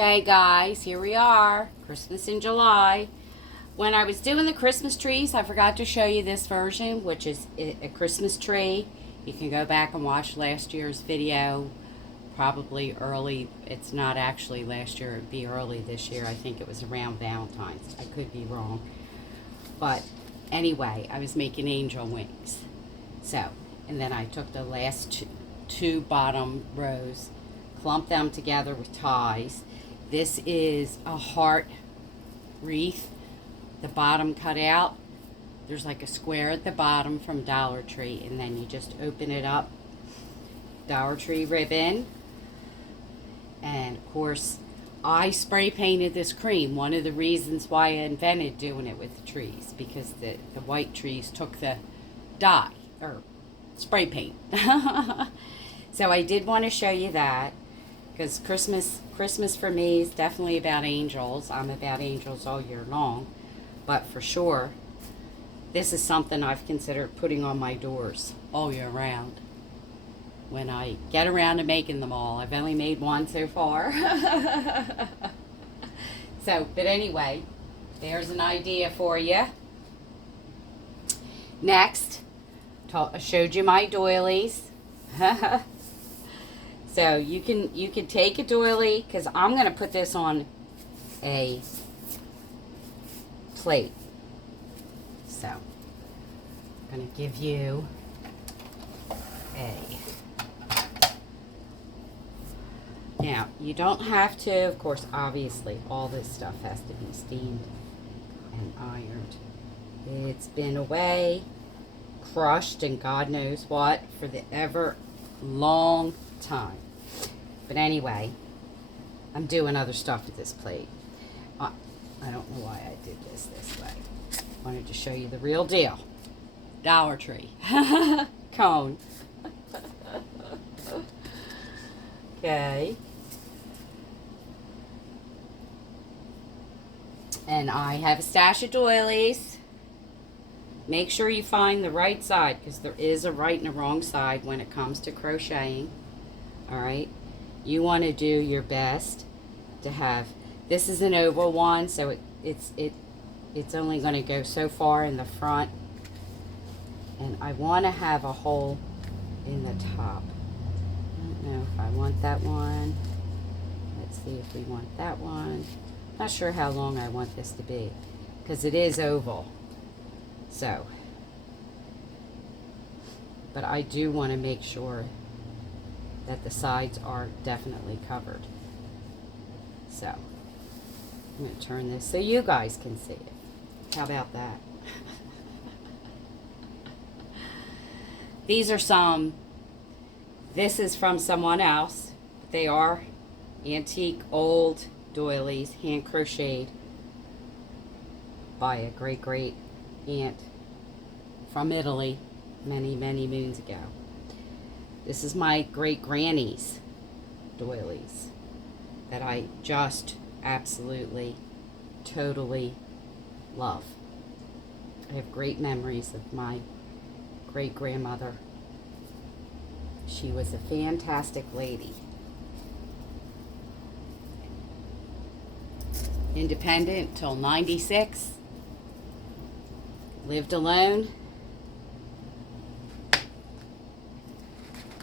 Okay guys, here we are, Christmas in July. When I was doing the Christmas trees, I forgot to show you this version, which is a Christmas tree. You can go back and watch last year's video, probably early. It's not actually last year, it'd be early this year. I think it was around Valentine's. I could be wrong. But anyway, I was making angel wings. So, and then I took the last two bottom rows, clump them together with ties. This is a heart wreath, the bottom cut out. There's like a square at the bottom from Dollar Tree, and then you just open it up. Dollar Tree ribbon. And of course, I spray painted this cream. One of the reasons why I invented doing it with the trees, because the white trees took the dye, or spray paint. So I did want to show you that, because Christmas for me is definitely about angels. I'm about angels all year long. But for sure, this is something I've considered putting on my doors all year round. When I get around to making them all. I've only made one so far. So, but anyway, there's an idea for you. Next, I showed you my doilies. So you can take a doily, because I'm going to put this on a plate. So I'm going to give you a... Now, you don't have to, of course, obviously, all this stuff has to be steamed and ironed. It's been away, crushed, and God knows what, for the ever long time. But anyway, I'm doing other stuff with this plate. I don't know why I did this way. Wanted to show you the real deal. Dollar Tree cone. Okay. And I have a stash of doilies. Make sure you find the right side, because there is a right and a wrong side when it comes to crocheting. Alright? You want to do your best to have... This is an oval one, so it's only going to go so far in the front. And I want to have a hole in the top. I don't know if I want that one. Let's see if we want that one. Not sure how long I want this to be, because it is oval. So, but I do want to make sure that the sides are definitely covered. So, I'm going to turn this so you guys can see it. How about that? These are some, this is from someone else. They are antique old doilies, hand crocheted by a great aunt from Italy many moons ago. This is my great granny's doilies that I just absolutely totally love. I have great memories of my great grandmother. She was a fantastic lady. Independent till 96. Lived alone.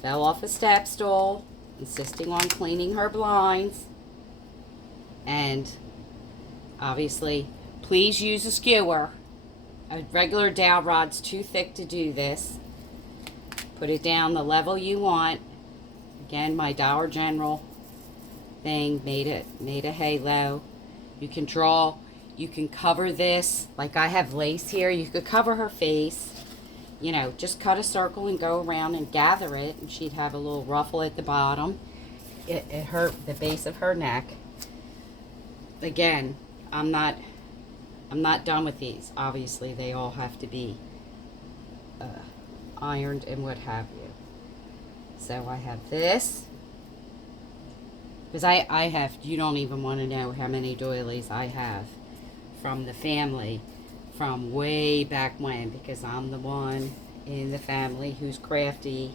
Fell off a step stool, insisting on cleaning her blinds. And obviously, please use a skewer. A regular dowel rod's too thick to do this. Put it down the level you want. Again, my Dollar General thing made a halo. You can draw, you can cover this, like I have lace here, you could cover her face, you know, just cut a circle and go around and gather it, and she'd have a little ruffle at the bottom, it hurt the base of her neck. Again, I'm not done with these. Obviously, they all have to be ironed and what have you. So I have this. Because I have, you don't even want to know how many doilies I have from the family from way back when, because I'm the one in the family who's crafty,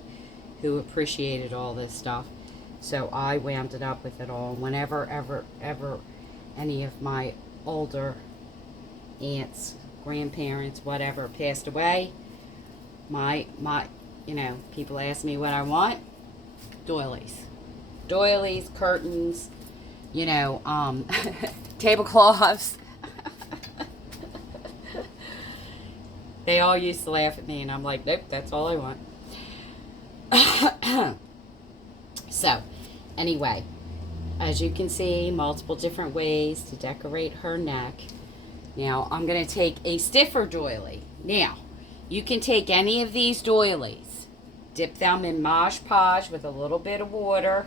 who appreciated all this stuff. So I wound it up with it all. Whenever ever any of my older aunts, grandparents, whatever, passed away, my people ask me what I want. Doilies. Doilies, curtains, tablecloths. They all used to laugh at me, and I'm like, nope, that's all I want. So, anyway, as you can see, multiple different ways to decorate her neck. Now, I'm going to take a stiffer doily. Now, you can take any of these doilies, dip them in Mod Podge with a little bit of water,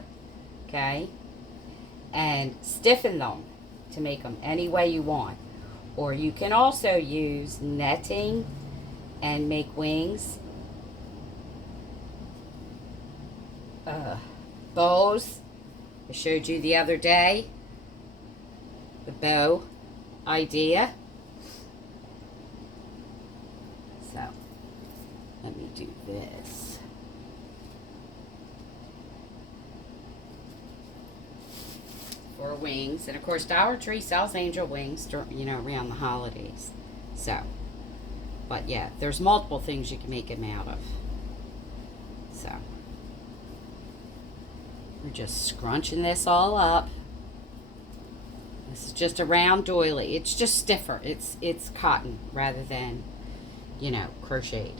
okay, and stiffen them to make them any way you want. Or you can also use netting and make wings. Bows. I showed you the other day the bow idea. So, let me do this. For wings. And of course, Dollar Tree sells angel wings, around the holidays. So, but yeah, there's multiple things you can make them out of. So, we're just scrunching this all up. This is just a round doily. It's just stiffer. It's cotton rather than, crocheted.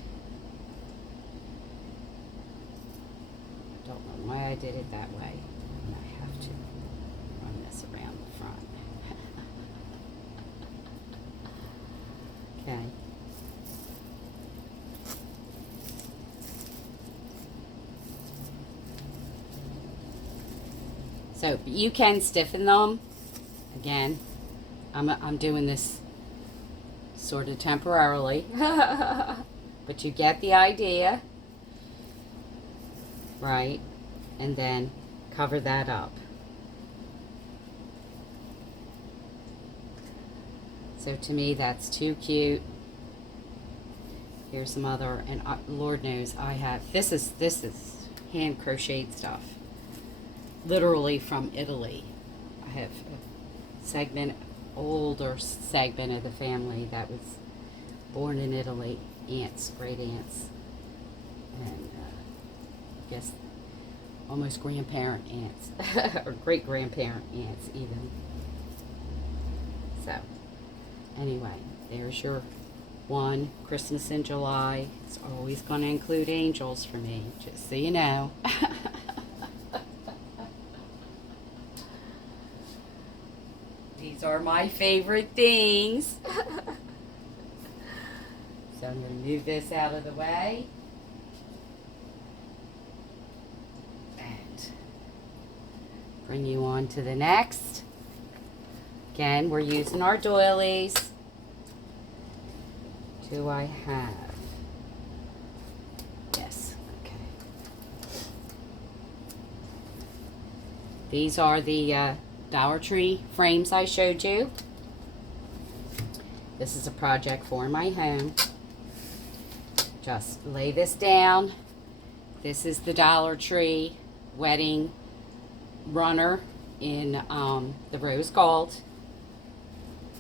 Don't know why I did it that way. And I have to run this around the front. Okay. So you can stiffen them. Again, I'm doing this sort of temporarily, but you get the idea, right? And then cover that up. So to me, that's too cute. Here's some other, and Lord knows I have. This is hand crocheted stuff. Literally from Italy. I have a older segment of the family that was born in Italy. Aunts, great aunts, and I guess almost grandparent aunts, or great grandparent aunts even. So, anyway, there's your one, Christmas in July. It's always going to include angels for me, just so you know. These are my favorite things. So I'm going to move this out of the way. And bring you on to the next. Again, we're using our doilies. Do I have? Yes, okay. These are the Dollar Tree frames I showed you. This is a project for my home. Just lay this down. This is the Dollar Tree wedding runner in the rose gold.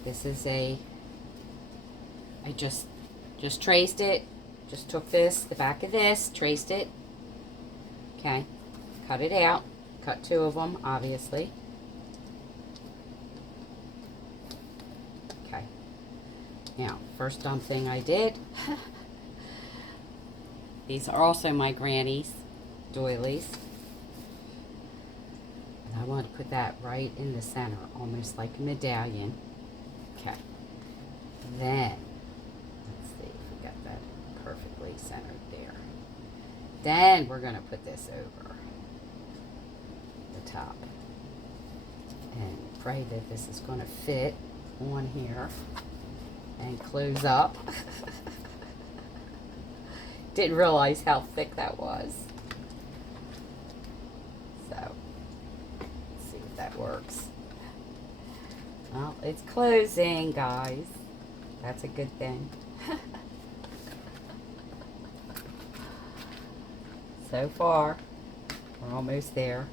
This is I just traced it. Just took the back of this, traced it. Okay, cut it out. Cut two of them, obviously. Okay. Now, first dumb thing I did. These are also my granny's doilies. And I want to put that right in the center, almost like a medallion. Okay. Then, let's see if we got that perfectly centered there. Then we're going to put this over the top. And pray that this is going to fit on here and close up. Didn't realize how thick that was. So, let's see if that works. Well, it's closing, guys. That's a good thing. So far, we're almost there.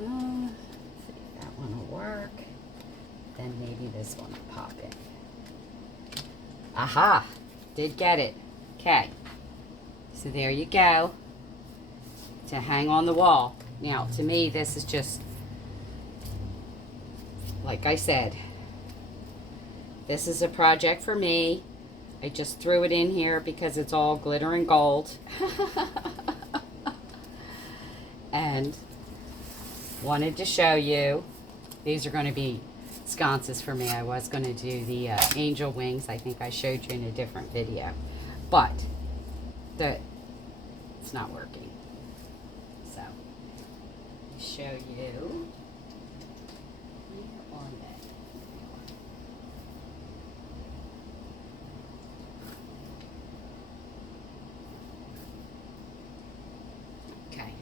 See if that one will work. Then maybe this one will pop in. Aha! Did get it. Okay. So there you go. To hang on the wall. Now, to me, this is just, like I said, this is a project for me. I just threw it in here because it's all glitter and gold. And wanted to show you. These are going to be sconces for me. I was going to do the angel wings. I think I showed you in a different video. But it's not working. So, show you. On that. Okay.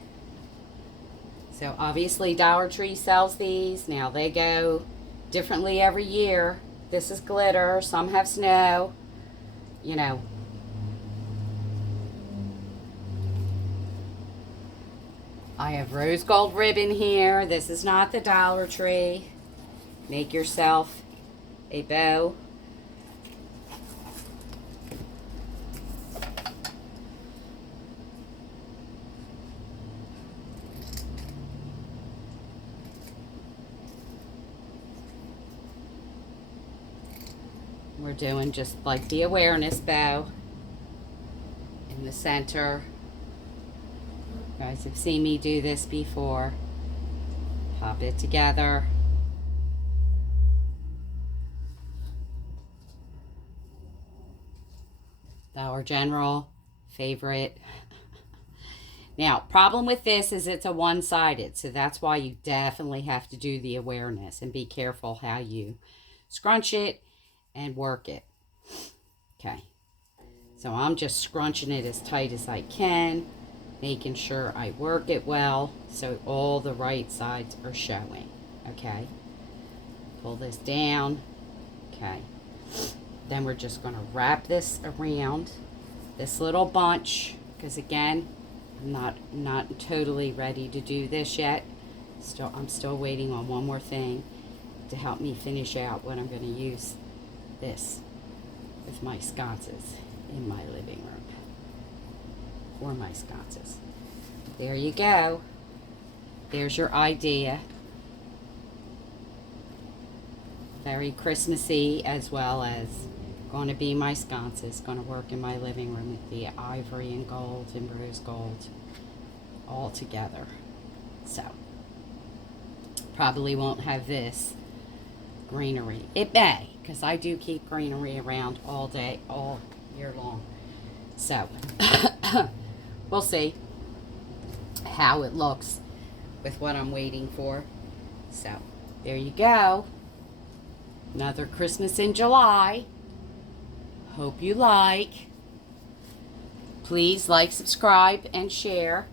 So obviously Dollar Tree sells these. Now they go differently every year. This is glitter. Some have snow. You know. I have rose gold ribbon here. This is not the Dollar Tree. Make yourself a bow. We're doing just like the awareness bow in the center. You guys have seen me do this before. Pop it together. Dollar General favorite. Now, problem with this is it's a one-sided, so that's why you definitely have to do the awareness and be careful how you scrunch it and work it. Okay, so I'm just scrunching it as tight as I can, making sure I work it well so all the right sides are showing. Okay, pull this down. Okay, then we're just going to wrap this around this little bunch, because again, I'm not totally ready to do this yet. I'm still waiting on one more thing to help me finish out what I'm going to use this with my sconces in my living room for my sconces. There you go. There's your idea. Very Christmassy, as well as going to be my sconces. Going to work in my living room with the ivory and gold and rose gold all together. So probably won't have this greenery. It may, because I do keep greenery around all day, all year long. So we'll see how it looks with what I'm waiting for. So there you go. Another Christmas in July. Hope you like. Please like, subscribe, and share.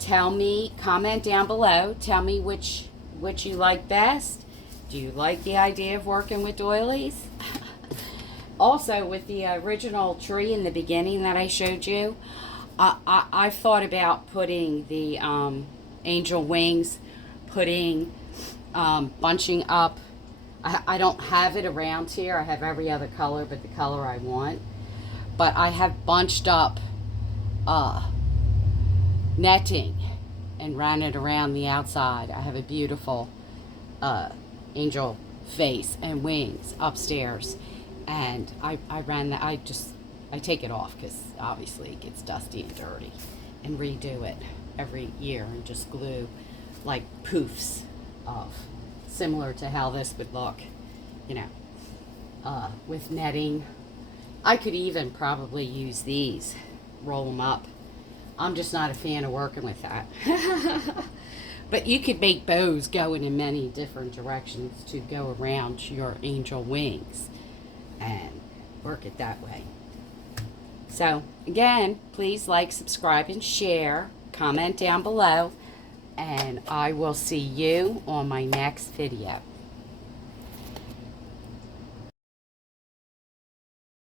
Tell me, comment down below. Tell me which you like best. Do you like the idea of working with doilies? Also, with the original tree in the beginning that I showed you, I thought about putting the angel wings, bunching up. I don't have it around here. I have every other color but the color I want. But I have bunched up netting and ran it around the outside. I have a beautiful angel face and wings upstairs, and I ran that. I take it off because obviously it gets dusty and dirty, and redo it every year and just glue like poofs of, similar to how this would look, you know, with netting. I could even probably use these, roll them up. I'm just not a fan of working with that. But you could make bows going in many different directions to go around your angel wings and work it that way. So again, please like, subscribe, and share. Comment down below, and I will see you on my next video.